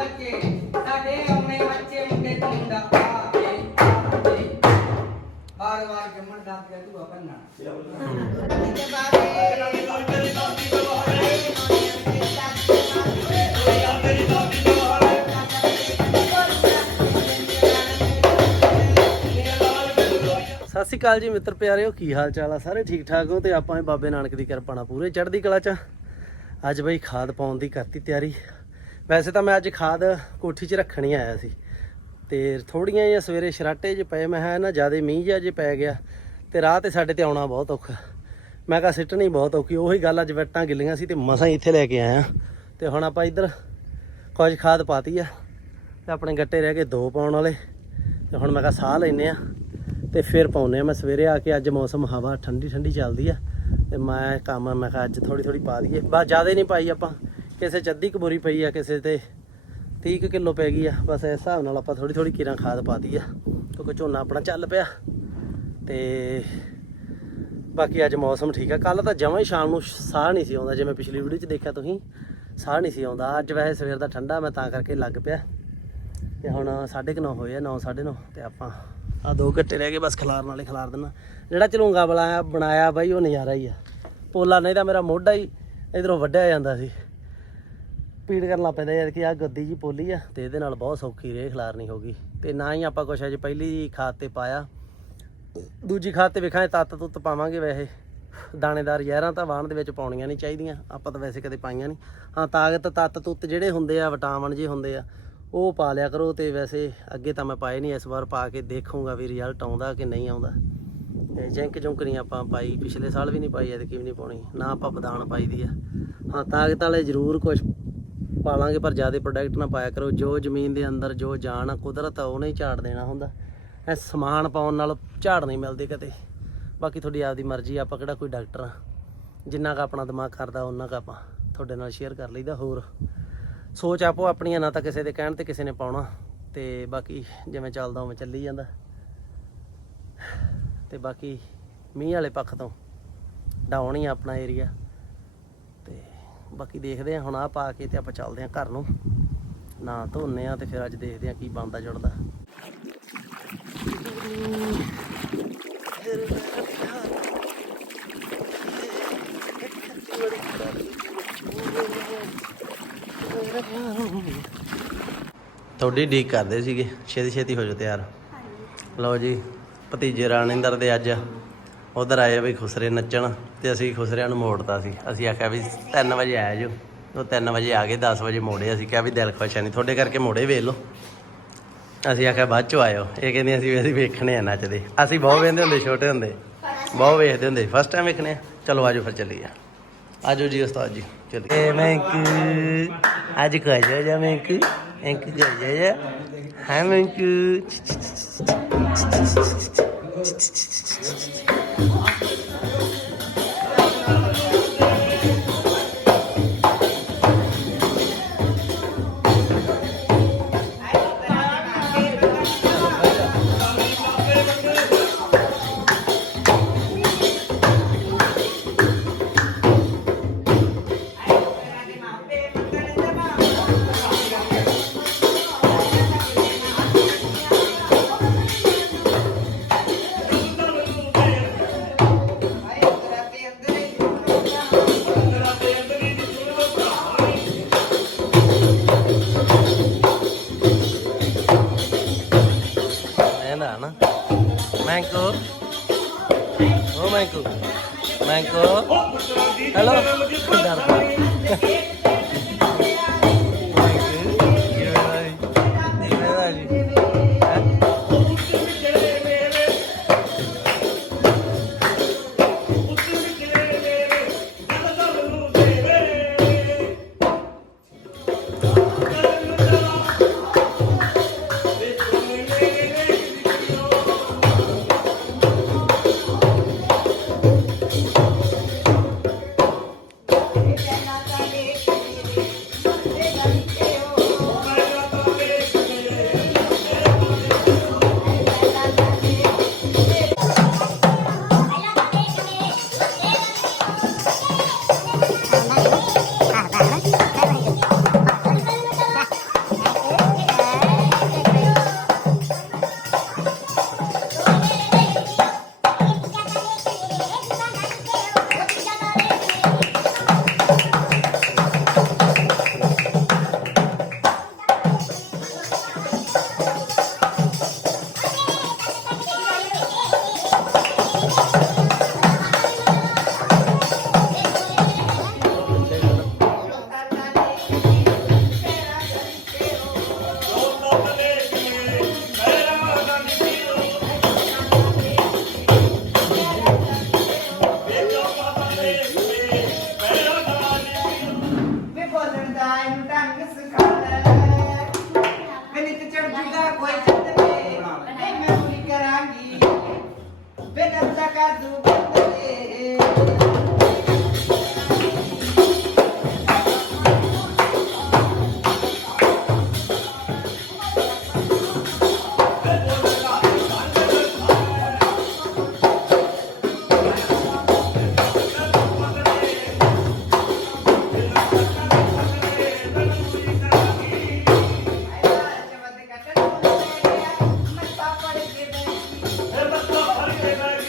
ਬੱਚੇ, ਸਾਡੇ ਆਉਣੇ ਬੱਚੇ ਮੁੰਡੇ ਤੋਂ ਮੁੰਡਾ ਆ ਕੇ ਵਾਰ ਵਾਰ ਜੰਮਣ ਦਾ ਤੇ ਤੂੰ ਆਪਣਾ ਸਤਿ ਸ਼੍ਰੀ ਅਕਾਲ ਜੀ ਮਿੱਤਰ ਪਿਆਰਿਓ, ਕੀ ਹਾਲ ਚਾਲ ਆ? ਸਾਰੇ ਠੀਕ ਠਾਕ ਹੋ ਤੇ ਆਪਾਂ ਵੀ ਬਾਬੇ ਨਾਨਕ ਦੀ ਕਿਰਪਾ ਨਾਲ ਪੂਰੇ ਚੜ੍ਹਦੀ ਕਲਾ ਚ ਅੱਜ ਬਈ ਖਾਦ ਪਾਉਣ ਦੀ ਕਰਤੀ ਤਿਆਰੀ। ਵੈਸੇ ਤਾਂ ਮੈਂ ਅੱਜ ਖਾਦ ਕੋਠੀ 'ਚ ਰੱਖਣ ਹੀ ਆਇਆ ਸੀ ਤੇ ਥੋੜੀਆਂ ਜਿਹੀਆਂ ਸਵੇਰੇ ਸ਼ਰਾਟੇ 'ਚ ਪਏ, ਮੈਂ ਕਿਹਾ ਨਾ ਜ਼ਿਆਦਾ ਮੀਂਹ ਜਿਹਾ ਜੇ ਪੈ ਗਿਆ ਤੇ ਰਾਹ ਤੇ ਸਾਡੇ ਤੇ ਆਉਣਾ ਬਹੁਤ ਔਖਾ। ਮੈਂ ਕਿਹਾ ਸਿੱਟਣੀ ਬਹੁਤ ਔਖੀ, ਉਹੀ ਗੱਲ ਅੱਜ ਵੱਟਾਂ ਗਿੱਲੀਆਂ ਸੀ ਤੇ ਮਸਾਂ ਹੀ ਇੱਥੇ ਲੈ ਕੇ ਆਇਆ। ਤੇ ਹੁਣ ਆਪਾਂ ਇੱਧਰ ਕੁਝ ਖਾਦ ਪਾਤੀ ਆ ਤੇ ਆਪਣੇ ਗੱਟੇ ਰਹਿ ਗਏ ਦੋ ਪਾਉਣ ਵਾਲੇ। ਤੇ ਹੁਣ ਮੈਂ ਕਿਹਾ ਸਾਹ ਲੈਨੇ ਆ ਤੇ ਫਿਰ ਪਾਉਨੇ ਆ। ਮੈਂ ਸਵੇਰੇ ਆ ਕੇ ਅੱਜ ਮੌਸਮ ਹਵਾ ਠੰਡੀ ਠੰਡੀ ਚੱਲਦੀ ਆ ਤੇ ਮੈਂ ਕੰਮ ਮੈਂ ਕਿਹਾ ਅੱਜ ਥੋੜੀ ਥੋੜੀ ਪਾ ਦਈਏ। ਬਸ ਜ਼ਿਆਦਾ ਨਹੀਂ ਪਾਈ ਆਪਾਂ। ਕਿਸੇ ਚ ਅੱਧੀ ਕੁ ਬੋਰੀ ਪਈ ਆ, ਕਿਸੇ ਤੇ 30 ਕੁ ਕਿਲੋ ਪੈ ਗਈ ਆ। ਬਸ ਇਸ ਹਿਸਾਬ ਨਾਲ ਆਪਾਂ ਥੋੜੀ ਥੋੜੀ ਕੀਰਾਂ ਖਾਦ ਪਾ ਦਈ ਆ ਕਿਉਂਕਿ ਝੋਨਾ ਆਪਣਾ ਚੱਲ ਪਿਆ। ਤੇ ਬਾਕੀ ਅੱਜ ਮੌਸਮ ਠੀਕ ਆ। ਕੱਲ ਤਾਂ ਜਮਾਂ ਹੀ ਸ਼ਾਮ ਨੂੰ ਸਾਹ ਨਹੀਂ ਸੀ ਆਉਂਦਾ, ਜਿਵੇਂ ਪਿਛਲੀ ਵੀਡੀਓ 'ਚ ਦੇਖਿਆ ਤੁਸੀਂ, ਸਾਹ ਨਹੀਂ ਸੀ ਆਉਂਦਾ। ਅੱਜ ਵੈਸੇ ਸਵੇਰ ਦਾ ਠੰਡਾ, ਮੈਂ ਤਾਂ ਕਰਕੇ ਲੱਗ ਪਿਆ। ਤੇ ਹੁਣ 9:30 ਹੋਏ ਆ 9:30 ਤੇ ਆਪਾਂ ਆ ਦੋ ਘੱਟੇ ਰਹਿ ਗਏ, ਬਸ ਖਿਲਾਰਨ ਵਾਲੇ ਖਲਾਰ ਦੇਣਾ ਜਿਹੜਾ ਚਲੂੰਗਾ ਬਣਾਇਆ ਬਣਾਇਆ ਬਾਈ, ਉਹ ਨਜ਼ਾਰਾ ਹੀ ਆ। ਪੋਲਾ ਨਹੀਂ ਤਾਂ ਮੇਰਾ ਮੋਢਾ ਹੀ ਇਧਰੋਂ ਵੱਢਿਆ ਜਾਂਦਾ ਸੀ। ਪੀੜ ਕਰਨ ਲੱਗ ਪੈਂਦਾ ਯਾਰ ਕਿ ਆ ਗੱਦੀ ਜੀ ਪੋਲੀ ਆ ਤੇ ਇਹਦੇ ਨਾਲ ਬਹੁਤ ਸੌਖੀ ਰੇ ਖਿਲਾਰਨੀ ਹੋਗੀ ਤੇ ਨਾ ਹੀ ਆਪਾਂ ਕੁਛ ਅਜੇ ਪਹਿਲੀ ਖਾਦ ਤੇ ਪਾਇਆ। ਦੂਜੀ ਖਾਦ ਤੇ ਵੇਖਾਂ ਤੱਤ ਤੁੱਤ ਪਾਵਾਂਗੇ ਵੈਸੇ। ਦਾਣੇਦਾਰ ਜ਼ਹਿਰਾਂ ਤਾਂ ਵਾਹਣ ਦੇ ਵਿੱਚ ਪਾਉਣੀਆਂ ਨਹੀਂ ਚਾਹੀਦੀਆਂ, ਆਪਾਂ ਤਾਂ ਵੈਸੇ ਕਦੇ ਪਾਈਆਂ ਨਹੀਂ। ਹਾਂ, ਤਾਕਤ, ਤੱਤ ਤੁੱਤ ਜਿਹੜੇ ਹੁੰਦੇ ਆ, ਵਿਟਾਮਿਨ ਜੇ ਹੁੰਦੇ ਆ, ਉਹ ਪਾ ਲਿਆ ਕਰੋ ਤੇ ਵੈਸੇ ਅੱਗੇ ਤਾਂ ਮੈਂ ਪਾਏ ਨਹੀਂ, ਇਸ ਵਾਰ ਪਾ ਕੇ ਦੇਖੂੰਗਾ ਵੀ ਰਿਜ਼ਲਟ ਆਉਂਦਾ ਕਿ ਨਹੀਂ ਆਉਂਦਾ। ਤੇ ਜਿੰਕ ਜੁੰਕ ਨਹੀਂ ਆਪਾਂ ਪਾਈ, ਪਿਛਲੇ ਸਾਲ ਵੀ ਨਹੀਂ ਪਾਈ, ਐਤਕੀ ਵੀ ਨਹੀਂ ਪਾਉਣੀ। ਨਾ ਆਪਾਂ ਬਦਾਨ ਪਾਈ ਦੀ ਆ। ਹਾਂ, ਤਾਕਤ ਵਾਲੇ ਜ਼ਰੂਰ ਕੁਝ ਪਾਲਾਂਗੇ, ਪਰ ਜ਼ਿਆਦਾ ਪ੍ਰੋਡਕਟ ਨਾ ਪਾਇਆ ਕਰੋ। ਜੋ ਜ਼ਮੀਨ ਦੇ ਅੰਦਰ ਜੋ ਜਾਣ ਆ, ਕੁਦਰਤ ਆ, ਉਹਨੇ ਹੀ ਝਾੜ ਦੇਣਾ ਹੁੰਦਾ। ਇਹ ਸਮਾਨ ਪਾਉਣ ਨਾਲ ਝਾੜ ਨਹੀਂ ਮਿਲਦੇ ਕਦੇ। ਬਾਕੀ ਤੁਹਾਡੀ ਆਪਦੀ ਮਰਜ਼ੀ ਆਪਾਂ ਕਿਹੜਾ ਕੋਈ ਡਾਕਟਰ ਆ। ਜਿੰਨਾ ਕ ਆਪਣਾ ਦਿਮਾਗ ਕਰਦਾ ਉਹਨਾਂ ਕ ਆਪਾਂ ਤੁਹਾਡੇ ਨਾਲ ਸ਼ੇਅਰ ਕਰ ਲਈਦਾ ਹੋਰ। ਸੋਚ ਆਪੋ ਆਪਣੀਆਂ ਨਾ ਤਾਂ ਕਿਸੇ ਦੇ ਕਹਿਣ ਤੇ ਕਿਸੇ ਨੇ ਪਾਉਣਾ। ਤੇ ਬਾਕੀ ਜਿਵੇਂ ਚੱਲਦਾ, ਉਵੇਂ ਚੱਲੀ ਜਾਂਦਾ। ਤੇ ਬਾਕੀ ਮੀਂਹ ਵਾਲੇ ਪੱਖ ਤੋਂ ਡਾਊਨ ਹੀ ਆ ਆਪਣਾ ਏਰੀਆ ਬਾਕੀ ਦੇਖਦੇ ਆ ਹੁਣ ਆ ਪਾ ਕੇ ਤੇ ਆਪਾਂ ਚੱਲਦੇ ਆ ਘਰ ਨੂੰ। ਨਾ ਧੋਨੇ ਆ ਤੇ ਫਿਰ ਅੱਜ ਦੇਖਦੇ ਆ ਕੀ ਬਣਦਾ ਜੁੜਦਾ। ਤੁਹਾਡੀ ਡੀਕ ਕਰਦੇ ਸੀਗੇ। ਛੇਤੀ ਛੇਤੀ ਹੋ ਜਾਓ ਤਿਆਰ। ਲਓ ਜੀ, ਭਤੀਜੇ ਰਾਣਿੰਦਰ ਦੇ ਅੱਜ ਉਧਰ ਆਏ ਵੀ ਖੁਸਰੇ ਨੱਚਣ ਤੇ ਅਸੀਂ ਖੁਸਰਿਆਂ ਨੂੰ ਮੋੜਤਾ ਸੀ। ਅਸੀਂ ਆਖਿਆ ਵੀ 3 ਵਜੇ ਆਇਆ ਜੋ। ਉਹ 3 ਵਜੇ ਆ ਗਏ 10 ਵਜੇ ਮੋੜੇ। ਅਸੀਂ ਕਿਹਾ ਵੀ ਦਿਲ ਖੁਸ਼ ਹੈ ਨਹੀਂ। ਤੁਹਾਡੇ ਕਰਕੇ ਮੋੜੇ ਵੇਖ ਲਓ। ਅਸੀਂ ਆਖਿਆ ਬਾਅਦ ਚੋਂ ਆਇਓ। ਇਹ ਕਹਿੰਦੇ ਅਸੀਂ ਵੀ ਅਸੀਂ ਵੇਖਣੇ ਆ ਨੱਚਦੇ। ਅਸੀਂ ਬਹੁਤ ਵੇਖਦੇ ਹੁੰਦੇ, ਛੋਟੇ ਹੁੰਦੇ। ਬਹੁਤ ਵੇਖਦੇ ਹੁੰਦੇ। ਫਸਟ ਟਾਈਮ ਵੇਖਣੇ ਆ। ਚਲੋ ਆਜੋ ਫਿਰ ਚੱਲੀਏ। ਆਜੋ ਜੀ ਉਸਤਾਦ ਜੀ, ਚਲਿਏ। ਮੈਂ ਅੱਜ ਕਹਿ ਜਾ ਜਾ ਮੈਂ ਕਿ Thank go, yeah, yeah. Hi, Thank you. Happy birthday.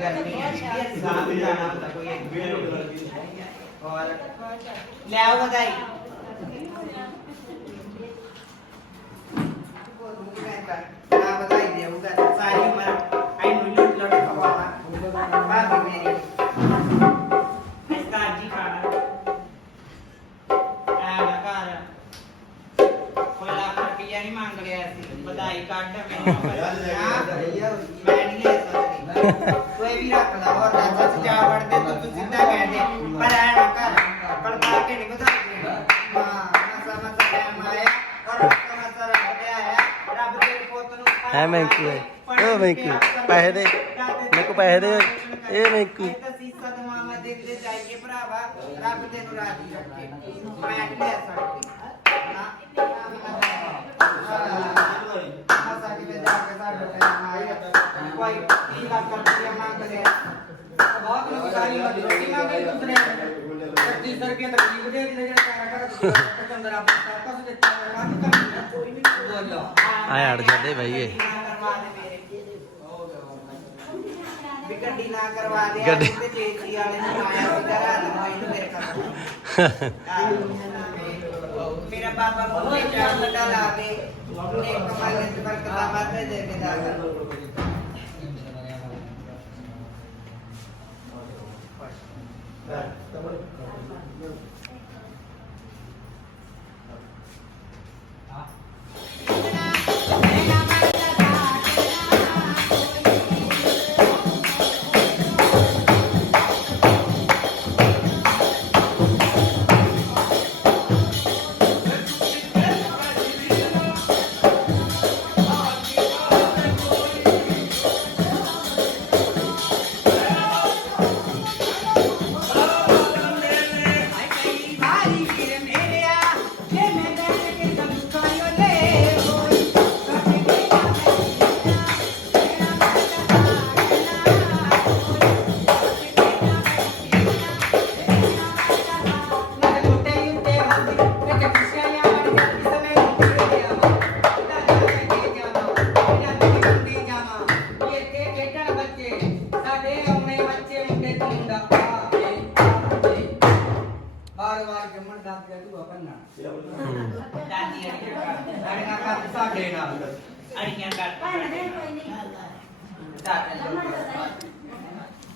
ਗਰਮੀ ਹੈ ਕਿ ਸਾਹ ਜਾਣਾ ਹੁੰਦਾ ਕੋਈ ਔਰ ਲੈ ਕਲਪਾ ਹਾਂ ਮਸਾ ਮਸਾ ਟਾਈਮ ਆਇਆ ਔਰ ਮਸਾ ਮਸਾ ਰੱਬ ਦੇ ਆਇਆ ਰੱਬ ਤੇਰੇ ਪੁੱਤ ਨੂੰ ਹੈ ਮੈਂਕੂ ਹੈ। ਓ ਮੈਂਕੂ, ਪੈਸੇ ਦੇ। ਮੇਰੇ ਕੋਲ ਪੈਸੇ ਦੇ। ਇਹ ਮੈਂਕੂ। ਇਹ ਤਾਂ ਸੀਸਾ ਦਮਾਮਾ ਜਾਈਏ ਭਰਾਵਾ ਰੱਬ ਤੈਨੂੰ ਰਾਜੀ ਰੱਖੇ ਮੈਂ ਨਹੀਂ ਲੈ ਸਕਦੀ ਕੋਈ 3 ਲੱਖ ਰੁਪਇਆ ਮੰਗ ਲਿਆ ਬਹੁਤ ਨੁਕਸਾਨੀ ਹੋਈ ਰੋਟੀ ਮੰਗ ਲਈ ਦੂਸਰੇ ਛੱਤੀ ਸਰ ਕੇ ਤਕਲੀਫ ਦੇ ਦੇ ਜਿਹੜਾ ਸਾਰਾ ਘਰ ਚੰਦਰਾ ਸਭ ਕੁਝ ਦਿੱਤਾ ਰੱਬ ਕਰ ਕੋਈ ਵੀ ਬੋਲੋ ਆਏ ਅੜ ਜਾਂਦੇ ਬਈ ਇਹ। ਵੀ ਗੱਡੀ ਨਾ ਕਰਵਾ ਦੇ ਗੱਡੀ- ਤੇ ਜੇਸੀ ਵਾਲੇ ਨੂੰ ਆਇਆ ਸੀ ਘਰ ਲਵਾਈ ਨੂੰ ਮੇਰੇ ਕਰ ਮੇਰਾ ਬਾਬਾ ਮੂੰਹ ਚਾਰ ਵੱਡਾ ਲਾਵੇ ਇੱਕ ਕਮਾਲੇ ਤੇ ਬਰਕਤਾਂ ਵਾਧੇ ਦੇ ਕੇ। ਦਾਗਾ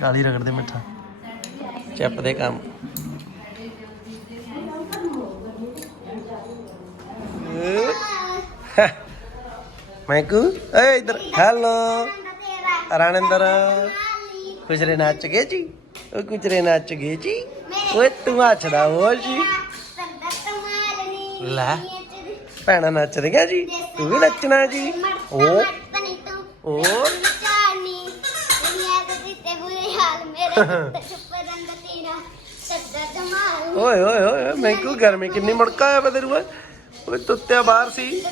ਕਾਲੀ ਰਗੜ ਦੇ ਮਿੱਠਾ। ਚੱਪ ਦੇ ਕੰਮ। ਮੈਂਕੂ ਏ ਇਧਰ, ਹੈਲੋ। ਰਾਣਿੰਦਰ, ਕੁਚਰੇ ਨੱਚ ਗਏ ਜੀ? ਉਹ ਕੁਚਰੇ ਨੱਚ ਗਏ ਜੀ? ਓਏ ਤੂੰ ਹੱਸਦਾ ਹੋ ਜੀ। ਲੈ, ਭੈਣਾਂ ਨੱਚਦੀਆਂ ਜੀ, ਤੂੰ ਵੀ ਨੱਚਣਾ ਜੀ। ਓ ਉਹ ਓਏ ਓਏ ਓਏ ਮੈਂਕੂ ਗਰਮੀ ਕਿੰਨੀ ਮੁੜਕਾ ਆਇਆ ਵਾ ਤੇਰੂ ਓਏ ਤੁੱਤਿਆ ਬਾਹਰ ਸੀ।